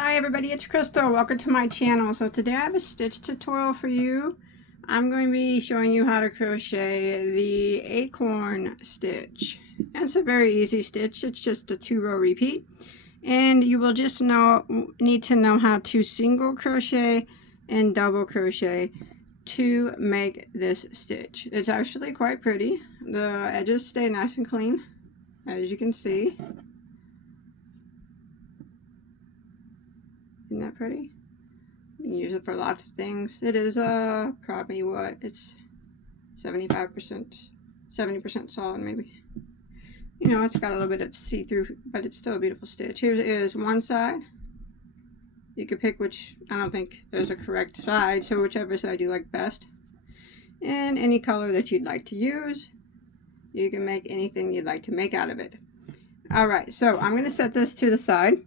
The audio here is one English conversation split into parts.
Hi everybody, it's Crystal. Welcome to my channel. So today I have a stitch tutorial for you. I'm going to be showing you how to crochet the Acorn stitch. And it's a very easy stitch. It's just a 2-row repeat. And you will just need to know how to single crochet and double crochet to make this stitch. It's actually quite pretty. The edges stay nice and clean, as you can see. Isn't that pretty? You can use it for lots of things. It is probably what? It's 75%, 70% solid maybe. You know, it's got a little bit of see-through, but it's still a beautiful stitch. Here is one side. You could pick which, I don't think there's a correct side, so whichever side you like best. And any color that you'd like to use. You can make anything you'd like to make out of it. Alright, so I'm going to set this to the side.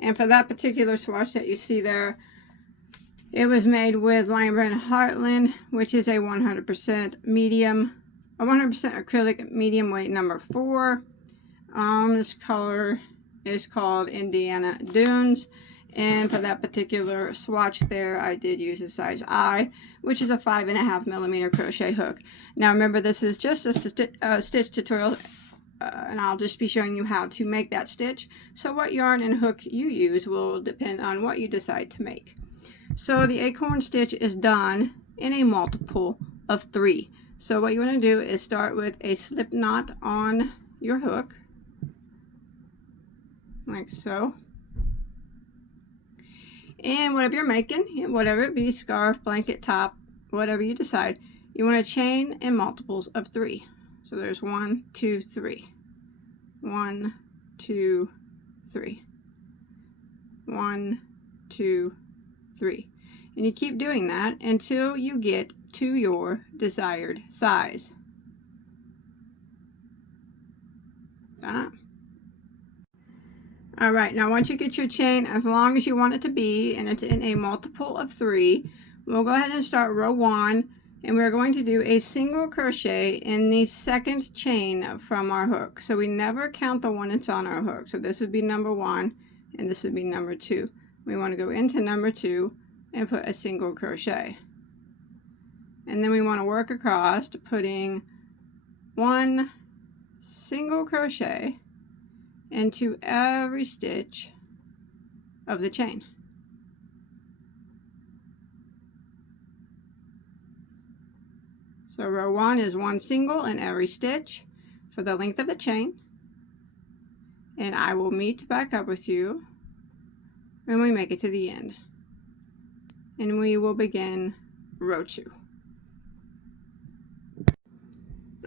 And for that particular swatch that you see there, it was made with Lion Brand Heartland, which is a 100% medium, a 100% acrylic medium weight number 4. This color is called Indiana Dunes. And for that particular swatch there, I did use a size I, which is a 5.5mm crochet hook. Now remember, this is just a stitch tutorial. And I'll just be showing you how to make that stitch. So what yarn and hook you use will depend on what you decide to make. So the Acorn stitch is done in a multiple of 3. So what you want to do is start with a slip knot on your hook, like so. And whatever you're making, whatever it be, scarf, blanket, top, whatever you decide, you want to chain in multiples of 3. So there's 1, 2, 3. 1, 2, 3. 1, 2, 3. And you keep doing that until you get to your desired size. Alright, now once you get your chain as long as you want it to be, and it's in a multiple of 3, we'll go ahead and start row 1. And we're going to do a single crochet in the second chain from our hook. So we never count the one that's on our hook. So this would be number 1 and this would be number 2. We want to go into number 2 and put a single crochet. And then we want to work across to putting 1 single crochet into every stitch of the chain. So row 1 is 1 single in every stitch for the length of the chain. And I will meet back up with you when we make it to the end. And we will begin row 2.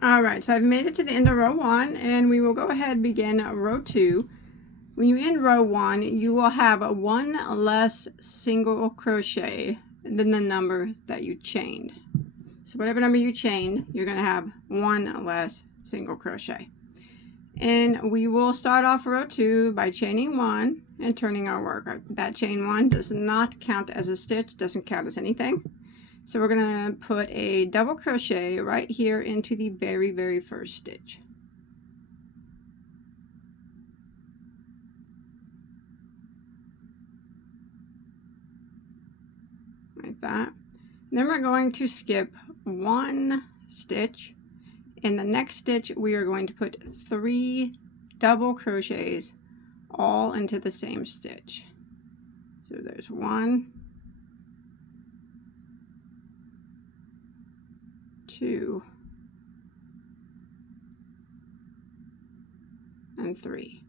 Alright, so I've made it to the end of row 1, and we will go ahead and begin row 2. When you end row 1, you will have 1 less single crochet than the number that you chained. So whatever number you chained, you're going to have 1 less single crochet. And we will start off row 2 by chaining 1 and turning our work. That chain 1 does not count as a stitch, doesn't count as anything. So we're going to put a double crochet right here into the very first stitch. Like that. Then we're going to skip 1 stitch. In the next stitch, we are going to put 3 double crochets all into the same stitch. So there's 1, 2, and 3.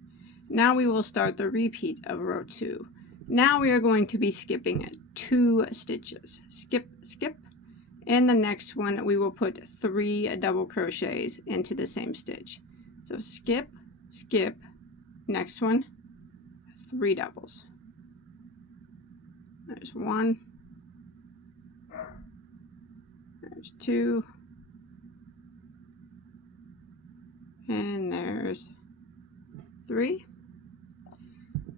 Now we will start the repeat of row 2. Now we are going to be skipping 2 stitches. Skip, skip. And the next one, we will put 3 double crochets into the same stitch. So skip, skip, next one, 3 doubles. There's 1, there's 2, and there's 3.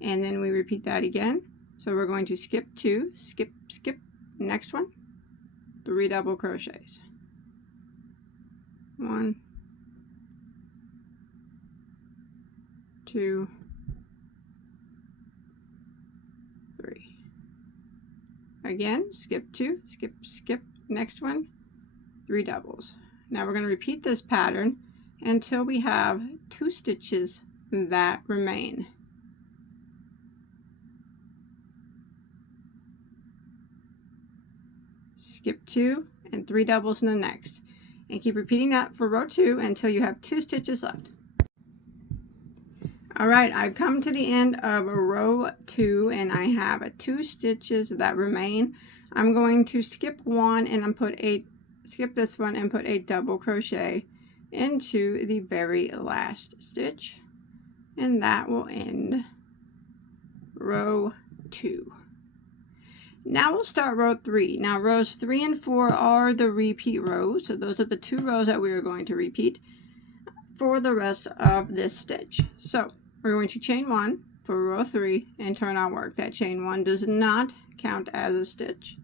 And then we repeat that again. So we're going to skip 2, skip, skip, next one, 3 double crochets. 1, 2, again, skip 2, skip, next one, 3 doubles. Now we're going to repeat this pattern until we have 2 stitches that remain. Skip 2 and 3 doubles in the next, and keep repeating that for row 2 until you have 2 stitches left. Alright, I've come to the end of row 2 and I have 2 stitches that remain. I'm going to skip one and skip this one and put a double crochet into the very last stitch, and that will end row 2. Now we'll start row 3. Now rows 3 and 4 are the repeat rows, so those are the 2 rows that we are going to repeat for the rest of this stitch. So we're going to chain 1 for row 3 and turn our work. That chain 1 does not count as a stitch.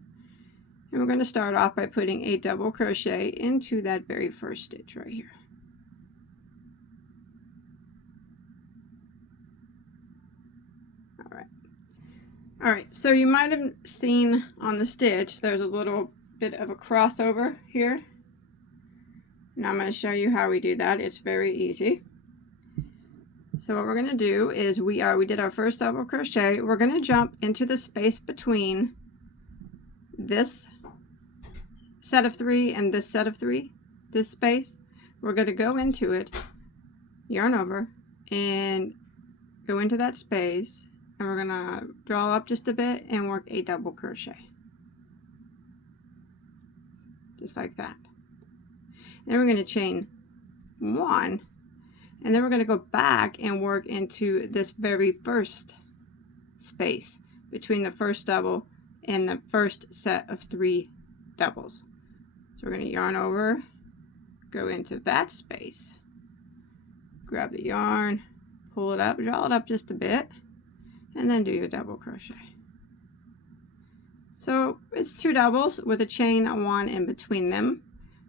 And we're going to start off by putting a double crochet into that very first stitch right here. Alright, so you might have seen on the stitch there's a little bit of a crossover here. Now I'm going to show you how we do that. It's very easy. So what we're going to do is we did our first double crochet. We're going to jump into the space between this set of 3 and this set of 3, this space. We're going to go into it, yarn over, and go into that space, and we're going to draw up just a bit and work a double crochet. Just like that. Then we're going to chain 1, and then we're going to go back and work into this very first space between the first double and the first set of 3 doubles. So we're going to yarn over, go into that space, grab the yarn, pull it up, draw it up just a bit, and then do your double crochet. So it's 2 doubles with a chain 1 in between them.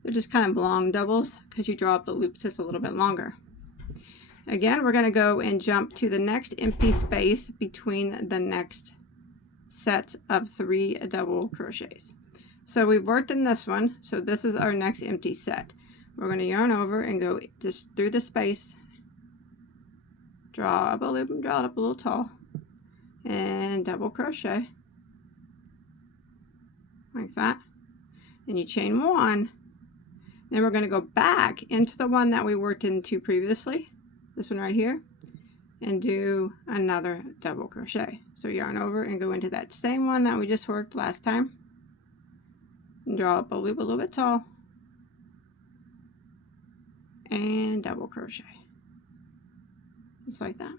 They're just kind of long doubles because you draw up the loop just a little bit longer. Again, we're going to go and jump to the next empty space between the next set of 3 double crochets. So we've worked in this one, so this is our next empty set. We're going to yarn over and go just through the space, draw up a loop and draw it up a little tall, and double crochet like that. Then you chain 1. Then we're going to go back into the one that we worked into previously, this one right here, and do another double crochet. So yarn over and go into that same one that we just worked last time, and draw up a loop a little bit tall, and double crochet just like that.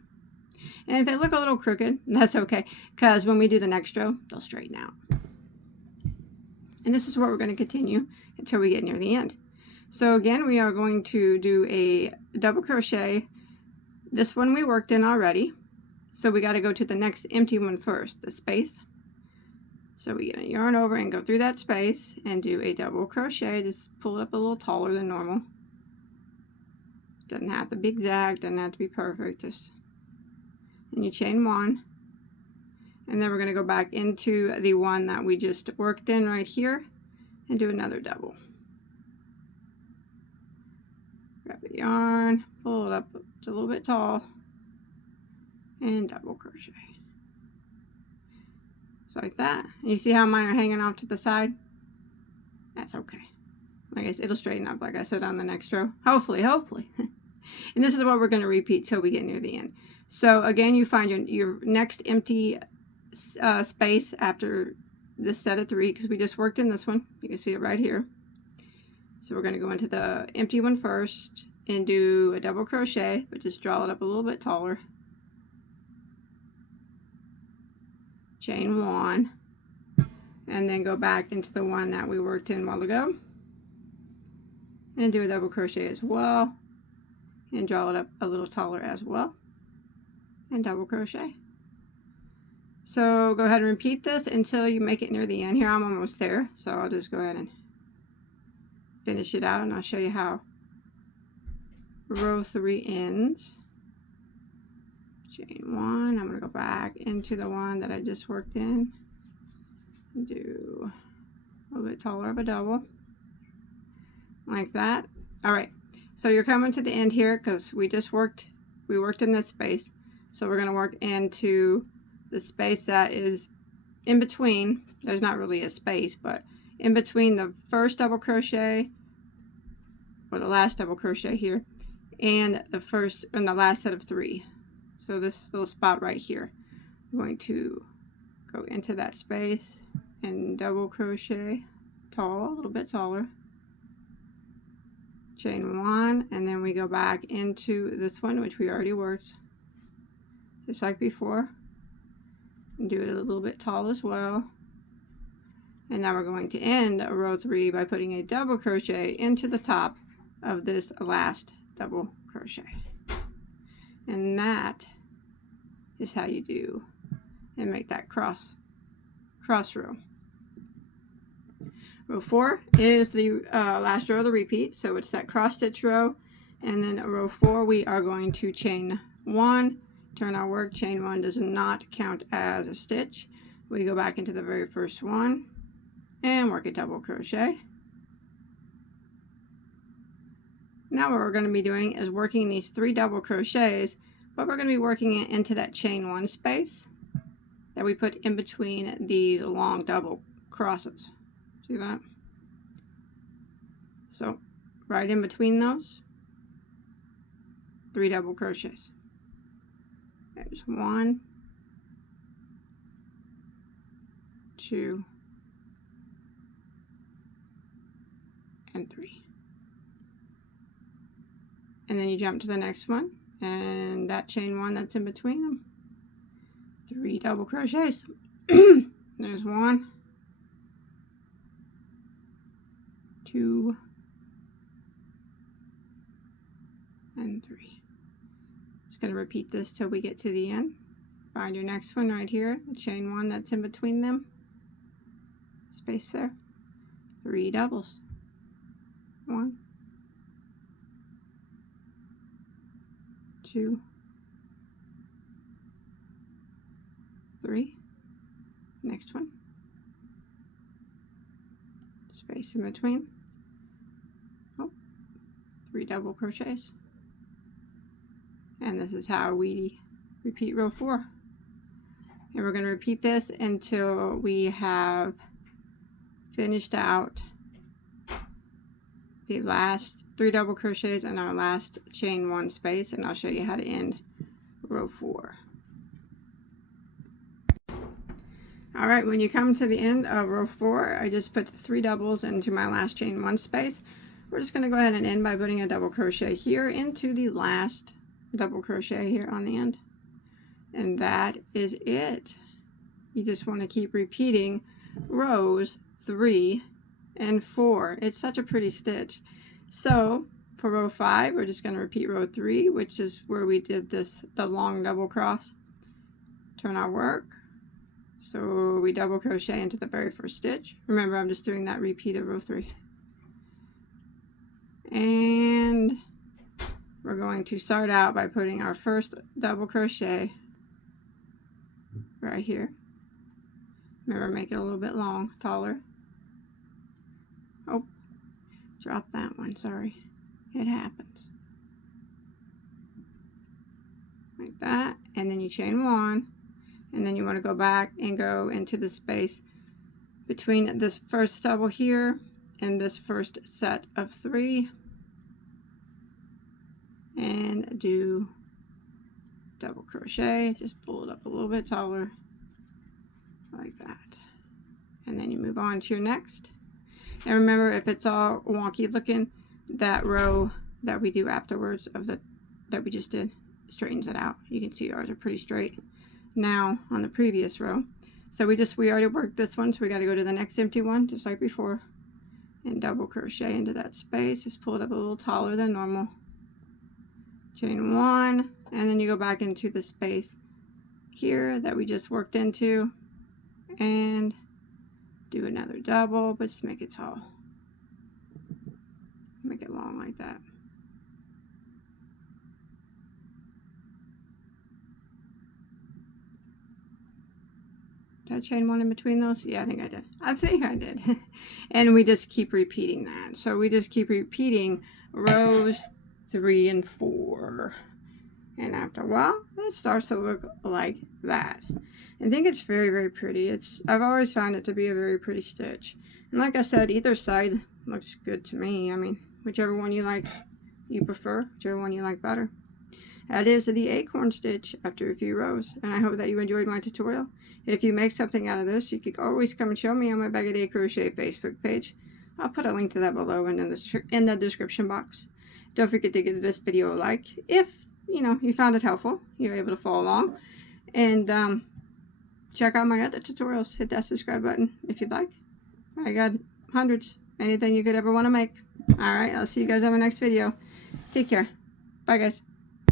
And if they look a little crooked, that's okay, because when we do the next row, they'll straighten out. And this is what we're going to continue until we get near the end. So again, we are going to do a double crochet. This one we worked in already, so we got to go to the next empty one first, the space. So we're going to yarn over and go through that space and do a double crochet. Just pull it up a little taller than normal. Doesn't have to be exact, doesn't have to be perfect. Just, and you chain 1, and then we're going to go back into the one that we just worked in right here and do another double. Grab the yarn, pull it up a little bit tall, and double crochet. Just like that. And you see how mine are hanging off to the side? That's okay. I guess it'll straighten up, like I said, on the next row. Hopefully. And this is what we're going to repeat till we get near the end. So again, you find your next empty space after this set of 3, because we just worked in this one. You can see it right here. So we're going to go into the empty one first and do a double crochet, but just draw it up a little bit taller. Chain 1, and then go back into the one that we worked in a while ago and do a double crochet as well, and draw it up a little taller as well, and double crochet. So go ahead and repeat this until you make it near the end. Here I'm almost there, so I'll just go ahead and finish it out, and I'll show you how row 3 ends. Chain 1, I'm going to go back into the one that I just worked in Do a little bit taller of a double, like that. All right, so you're coming to the end here because we worked in this space. So we're going to work into the space that is in between. There's not really a space, but in between the first double crochet, or the last double crochet here, and the first and the last set of 3. So this little spot right here, I'm going to go into that space and double crochet tall, a little bit taller, chain 1, and then we go back into this one, which we already worked just like before, and do it a little bit tall as well. And now we're going to end row 3 by putting a double crochet into the top of this last double crochet. And that is how you do and make that cross row. Row 4 is the last row of the repeat, so it's that cross stitch row. And then row 4 we are going to chain 1, turn our work. Chain 1 does not count as a stitch. We go back into the very first one and work a double crochet. Now what we're going to be doing is working these 3 double crochets, but we're going to be working it into that chain 1 space that we put in between the long double crosses. See that? So right in between those, 3 double crochets. There's 1, 2, and 3. And then you jump to the next one, and that chain 1 that's in between them, 3 double crochets. There's 1, 2, and 3. Just going to repeat this till we get to the end. Find your next one right here, the chain 1 that's in between them, space there, 3 doubles. 1, 2, 3. Next one, space in between. 3 double crochets. And this is how we repeat row 4. And we're going to repeat this until we have finished out the last 3 double crochets in our last chain 1 space, and I'll show you how to end row 4. Alright, when you come to the end of row 4, I just put 3 doubles into my last chain 1 space. We're just going to go ahead and end by putting a double crochet here into the last double crochet here on the end. And that is it. You just want to keep repeating rows 3 and 4. It's such a pretty stitch. So for row 5, we're just going to repeat row 3, which is where we did the long double cross. Turn our work. So we double crochet into the very first stitch. Remember, I'm just doing that repeat of row 3. And we're going to start out by putting our first double crochet right here. Remember, make it a little bit long, taller. Oh, drop that one, sorry. It happens. Like that, and then you chain 1, and then you want to go back and go into the space between this first double here and this first set of 3, and do double crochet. Just pull it up a little bit taller, like that, and then you move on to your next. And remember, if it's all wonky looking, that row that we do afterwards of that we just did straightens it out. You can see ours are pretty straight now on the previous row. So we already worked this one, so we got to go to the next empty one just like before and double crochet into that space. Just pull it up a little taller than normal, chain 1, and then you go back into the space here that we just worked into and do another double, but just make it tall, make it long like that. Did I chain one in between those? Yeah, I think I did. And we just keep repeating that. So we just keep repeating rows 3 and 4. And after a while, it starts to look like that. I think it's very, very pretty. I've always found it to be a very pretty stitch. And like I said, either side looks good to me. I mean, whichever one you like, you prefer, whichever one you like better. That is the acorn stitch after a few rows. And I hope that you enjoyed my tutorial. If you make something out of this, you could always come and show me on my Bagoday Crochet Facebook page. I'll put a link to that below and in the description box. Don't forget to give this video a like if you found it helpful, you're able to follow along, and check out my other tutorials. Hit that subscribe button if you'd like. I got hundreds, anything you could ever want to make. Alright, I'll see you guys on my next video. Take care. Bye guys.